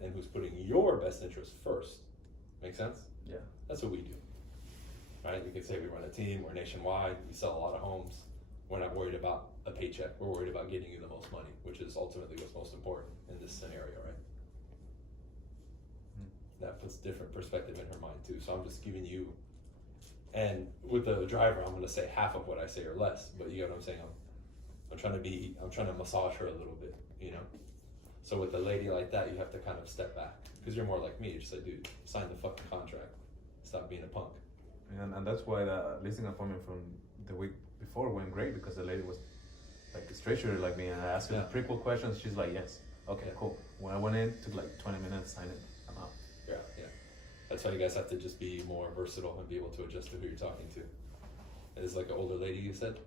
and who's putting your best interest first. Make sense? Yeah. That's what we do. Right? You could say we run a team, we're nationwide, we sell a lot of homes. We're not worried about a paycheck, we're worried about getting you the most money, which is ultimately what's most important in this scenario, right? That puts different perspective in her mind too. So I'm just giving you, and with the driver, I'm going to say half of what I say or less, but you get what I'm saying? I'm trying to massage her a little bit, you know? So with a lady like that, you have to kind of step back, because you're more like me. You're just like, dude, sign the fucking contract. Stop being a punk. And that's why the listing appointment from the week before went great, because the lady was like a straight shooter like me, and I asked her the prequel questions. She's like, yes. Okay, cool. When I went in, it took like 20 minutes, signed it, I'm out. Yeah. That's why you guys have to just be more versatile and be able to adjust to who you're talking to. It's like an older lady, you said?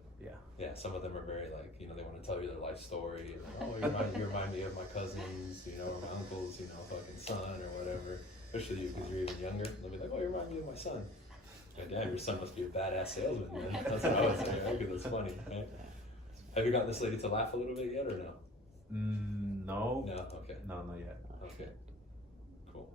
Yeah, some of them are very like, you know, they want to tell you their life story. And, oh, you remind me of my cousins, you know, or my uncle's, you know, fucking son or whatever. Especially you, because you're even younger. They'll be like, oh, you remind me of my son. Like, damn, your son must be a badass salesman, man. That's what I would say, right? Because it's funny, right? Have you gotten this lady to laugh a little bit yet, or no? No. No? Okay. No, not yet. Okay. Cool.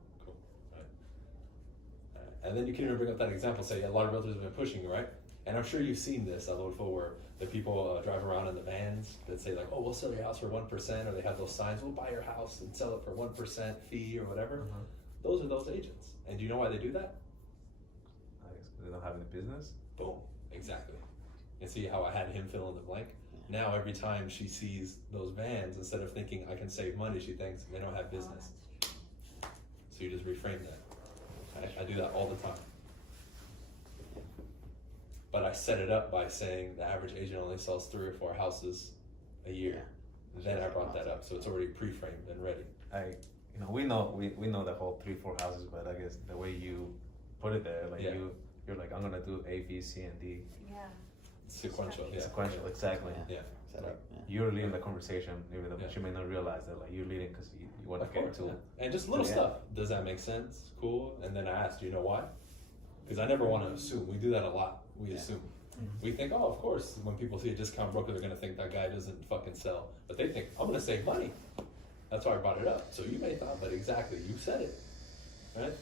Right. And then you can even bring up that example, say a lot of realtors have been pushing, right? And I'm sure you've seen this, where the people drive around in the vans that say like, oh, we'll sell your house for 1%, or they have those signs, we'll buy your house and sell it for 1% fee or whatever. Those are those agents. And do you know why they do that? I guess they don't have any business. Boom, exactly. And see how I had him fill in the blank? Now every time she sees those vans, instead of thinking I can save money, she thinks they don't have business. So you just reframe that. I do that all the time. But I set it up by saying the average agent only sells 3 or 4 houses a year. Then I brought that up, so it's already pre-framed and ready. We know the whole 3-4 houses, but I guess the way you put it there, like you're like, I'm gonna do A, B, C, and D. Yeah. Sequential, Sequential, exactly. Yeah. Like, you're leading the conversation, even though you may not realize that, like, you're leading because you want to get to. And just little stuff. Does that make sense? Cool. And then I asked, do you know why? Because I never want to assume. We do that a lot. We assume. We think, oh, of course, when people see a discount broker, they're going to think that guy doesn't fucking sell. But they think, I'm going to save money. That's why I brought it up. So you may thought, but exactly, you said it. Right?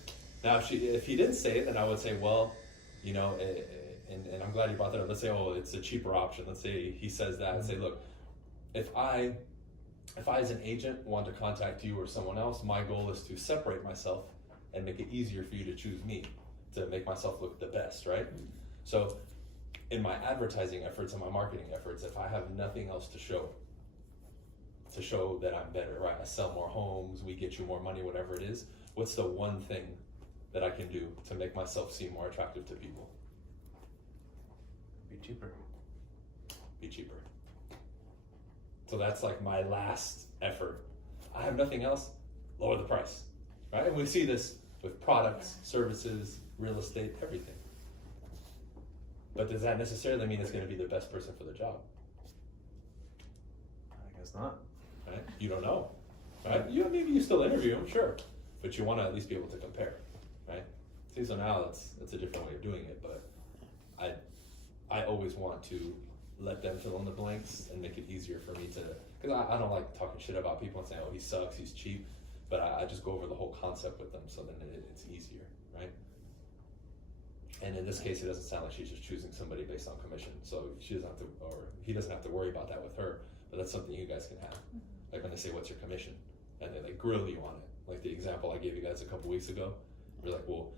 Now, if he didn't say it, then I would say, well, you know, and I'm glad you brought that up. Let's say, oh, it's a cheaper option. Let's say he says that and say, look, if I as an agent want to contact you or someone else, my goal is to separate myself and make it easier for you to choose me, to make myself look the best, right? So in my advertising efforts and my marketing efforts, if I have nothing else to show that I'm better, right? I sell more homes, we get you more money, whatever it is, what's the one thing that I can do to make myself seem more attractive to people? Be cheaper. Be cheaper. So that's like my last effort. I have nothing else, lower the price, right? And we see this with products, services, real estate, everything. But does that necessarily mean it's going to be the best person for the job? I guess not. Right? You don't know, right? Maybe you still interview them, sure, but you want to at least be able to compare, right? See, so now that's a different way of doing it, but I always want to let them fill in the blanks and make it easier for me to, because I don't like talking shit about people and saying, oh, he sucks, he's cheap, but I just go over the whole concept with them, so then it's easier, right? And in this case, it doesn't sound like she's just choosing somebody based on commission, so she doesn't have to, or he doesn't have to worry about that with her, but that's something you guys can have. Like when they say, what's your commission? And they like grill you on it. Like the example I gave you guys a couple weeks ago. You're like, well,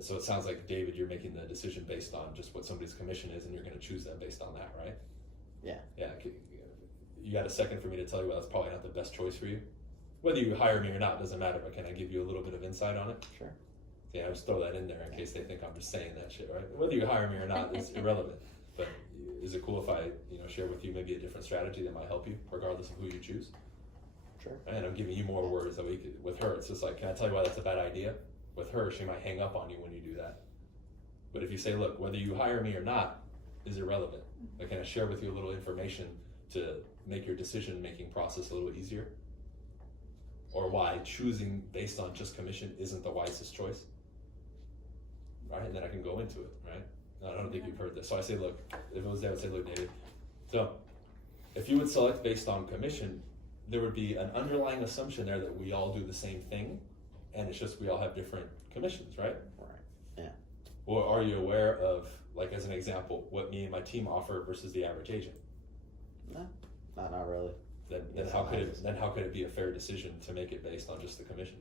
so it sounds like, David, you're making the decision based on just what somebody's commission is, and you're going to choose them based on that, right? Yeah. You got a second for me to tell you, well, that's probably not the best choice for you? Whether you hire me or not doesn't matter, but can I give you a little bit of insight on it? Sure. Yeah, I just throw that in there in case they think I'm just saying that shit, right? Whether you hire me or not is irrelevant. But is it cool if I, share with you maybe a different strategy that might help you, regardless of who you choose? Sure. And I'm giving you more words that we could. With her, it's just like, can I tell you why that's a bad idea? With her, she might hang up on you when you do that. But if you say, look, whether you hire me or not is irrelevant. But can I share with you a little information to make your decision-making process a little easier? Or why choosing based on just commission isn't the wisest choice? Right, and then I can go into it, right? I don't think you've heard this. So I say, look, if it was there, I would say, look, David, so if you would select based on commission, there would be an underlying assumption there that we all do the same thing, and it's just we all have different commissions, right? Right. Yeah. Or are you aware of, like as an example, what me and my team offer versus the average agent? No, not really. Then how could it be a fair decision to make it based on just the commission?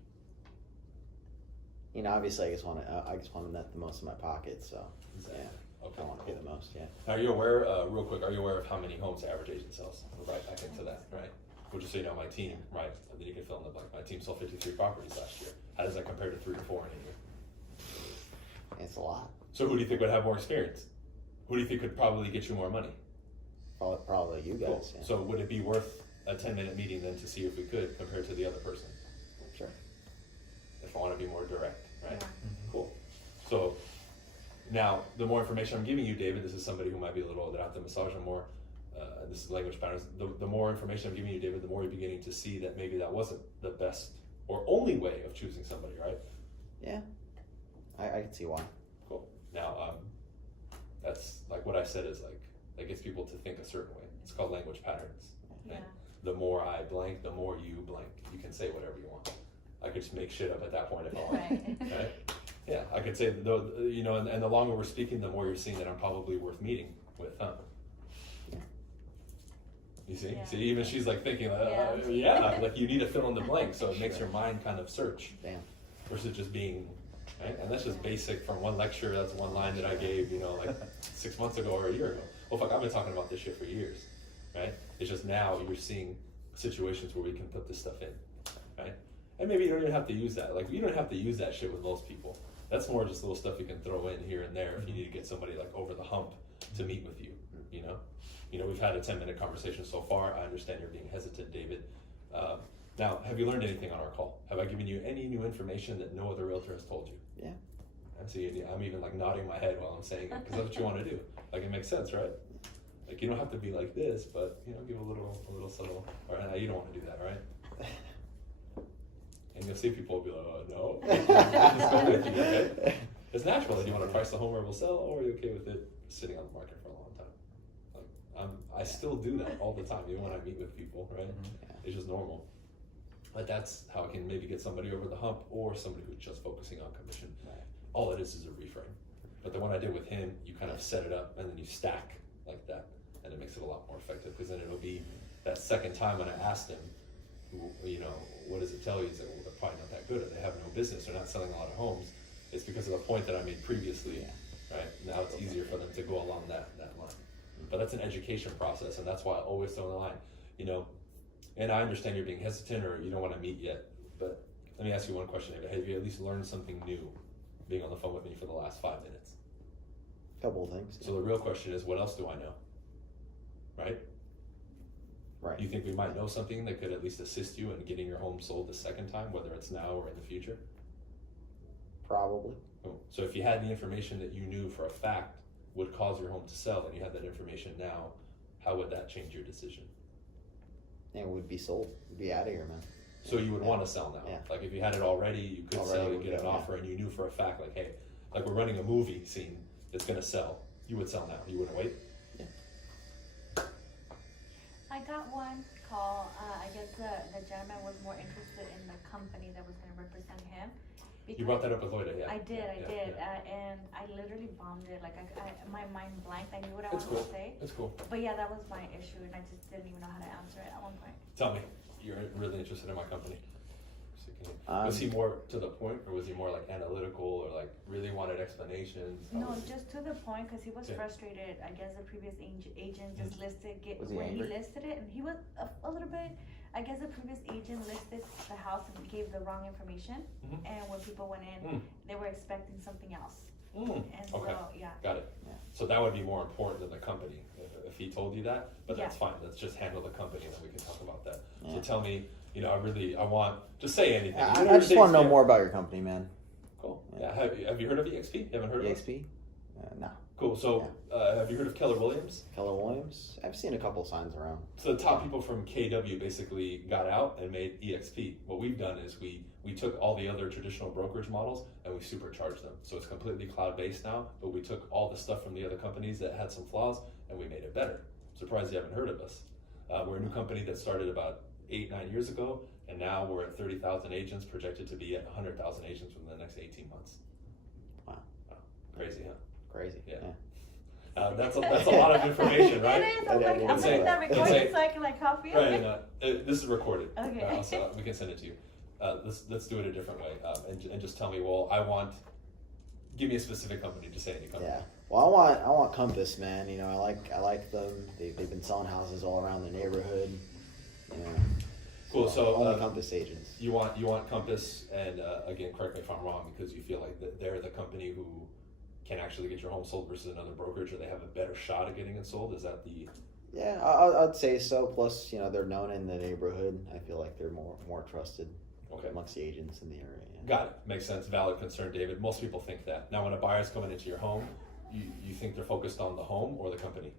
You know, obviously, I just want to net the most in my pocket. So Exactly. yeah, Okay. I want to pay the most. Yeah. Are you aware, real quick, are you aware of how many homes the average agent sells? Right back into that, right? Well, just so you know, my team, right? And then you can fill in the blank. My team sold 53 properties last year. How does that compare to 3 or 4 in a year? It's a lot. So who do you think would have more experience? Who do you think could probably get you more money? Probably you guys. Cool. Yeah. So would it be worth a 10-minute meeting then to see if we could compared to the other person? Sure. If I want to be more direct, right? Yeah. Cool. So now, the more information I'm giving you, David, this is somebody who might be a little older, I have to massage him more. This is language patterns. The more information I'm giving you, David, the more you're beginning to see that maybe that wasn't the best or only way of choosing somebody, right? Yeah. I can see why. Cool. Now, that's like what I said is like, that gets people to think a certain way. It's called language patterns. Yeah. The more I blank, the more you blank. You can say whatever you want. I could just make shit up at that point if I want. Right. Right? Yeah, I could say, though, you know, and the longer we're speaking, the more you're seeing that I'm probably worth meeting with, huh? You see? Yeah. See, even she's like thinking, like you need to fill in the blank, so it makes your mind kind of search Damn. versus just being, right? And that's just basic from one lecture. That's one line that I gave, you know, like 6 months ago or a year ago. Well, fuck, I've been talking about this shit for years, right? It's just now you're seeing situations where we can put this stuff in, right? And maybe you don't even have to use that. Like, you don't have to use that shit with most people. That's more just little stuff you can throw in here and there if you need to get somebody like over the hump to meet with you, you know? You know, we've had a 10-minute conversation so far. I understand you're being hesitant, David. Now, have you learned anything on our call? Have I given you any new information that no other realtor has told you? Yeah. And so I'm even like nodding my head while I'm saying it because that's what you want to do. Like, it makes sense, right? Like, you don't have to be like this, but, you know, give a little subtle. All right, you don't want to do that, right? And you'll see people will be like, oh, no. Just go with you, okay? It's natural. Do you want to price the home where it will sell, or are you okay with it sitting on the market for a long time? Like, I still do that all the time, even when I meet with people, right? Yeah. It's just normal. But that's how I can maybe get somebody over the hump, or somebody who's just focusing on commission. Right. All it is a reframe. But the one I did with him, you kind of set it up and then you stack like that, and it makes it a lot more effective, because then it'll be that second time when I asked him, you know, what does it tell you? He's like, well, they're probably not that good, or they have no business, they're not selling a lot of homes. It's because of the point that I made previously, right? Now it's easier for them to go along that line. But that's an education process, and that's why I always throw in the line, you know, and I understand you're being hesitant or you don't want to meet yet, but let me ask you one question, David. Have you at least learned something new being on the phone with me for the last 5 minutes? Couple of things. So the real question is, what else do I know? Right? Right. You think we might know something that could at least assist you in getting your home sold the second time, whether it's now or in the future? Probably. Cool. So if you had the information that you knew for a fact would cause your home to sell, and you had that information now, how would that change your decision? And we'd be sold. We'd be out of here, man. So you would want to sell now. Yeah. Like if you had it already, you could Already sell, you would get go, an offer, yeah. and you knew for a fact, like, hey, like we're running a movie scene that's going to sell. You would sell now. You wouldn't wait? I got one call. I guess the gentleman was more interested in the company that was going to represent him. You brought that up with Loida, yeah. I did. Yeah. And I literally bombed it. Like, my mind blanked. I knew what I It's wanted cool. to say. It's cool. But yeah, that was my issue, and I just didn't even know how to answer it at one point. Tell me, you're really interested in my company. So Um, was he more to the point, or was he more like analytical, or like really wanted explanations? How No, was it? just to the point, because he was Yeah. frustrated. I guess the previous agent just listed Was he when he angry? listed it, and he was a little bit. I guess the previous agent listed the house and gave the wrong information, Mhm. and when people went in, Mm. they were expecting something else. Mm. And Okay. so yeah, Got it. Yeah. So that would be more important than the company if he told you that, but that's Yeah. fine. Let's just handle the company and then we can talk about that. Yeah. So tell me, you know, I want, just say anything. I Whatever just want to know takes, more about your company, man. Cool. Yeah. Yeah. Have you heard of EXP? You haven't heard of it? EXP? No. Cool. So have you heard of Keller Williams? Keller Williams? I've seen a couple signs around. So the top people from KW basically got out and made EXP. What we've done is we took all the other traditional brokerage models and we supercharged them. So it's completely cloud-based now, but we took all the stuff from the other companies that had some flaws and we made it better. Surprised you haven't heard of us. We're a new company that started about 8-9 years ago, and now we're at 30,000 agents, projected to be at 100,000 agents within the next 18 months. Wow. Crazy, huh? Crazy. Yeah. That's a lot of information, right? It is. I'm like, I'm It's a- gonna start it's recording a- so I can like copy it. Right, and, this is recorded. Okay. So we can send it to you. Let's do it a different way, and just tell me. Well, give me a specific company. Just say any company. Yeah. Well, I want Compass, man. You know, I like them. They've been selling houses all around the neighborhood. You know. Cool. So only Compass agents. You want Compass, and again, correct me if I'm wrong, because you feel like they're the company who can actually get your home sold versus another brokerage, or they have a better shot at getting it sold. Is that the? Yeah, I'd say so. Plus, you know, they're known in the neighborhood. I feel like they're more trusted amongst the agents in the area. Yeah. Got it. Makes sense. Valid concern, David. Most people think that. Now, when a buyer's coming into your home, you think they're focused on the home or the company?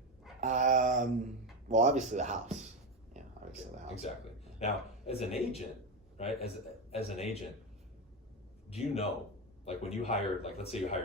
Well, obviously the house. Yeah, obviously the house. Exactly. Now, as an agent, right? As an agent, do you know, like when you hire, like let's say you hire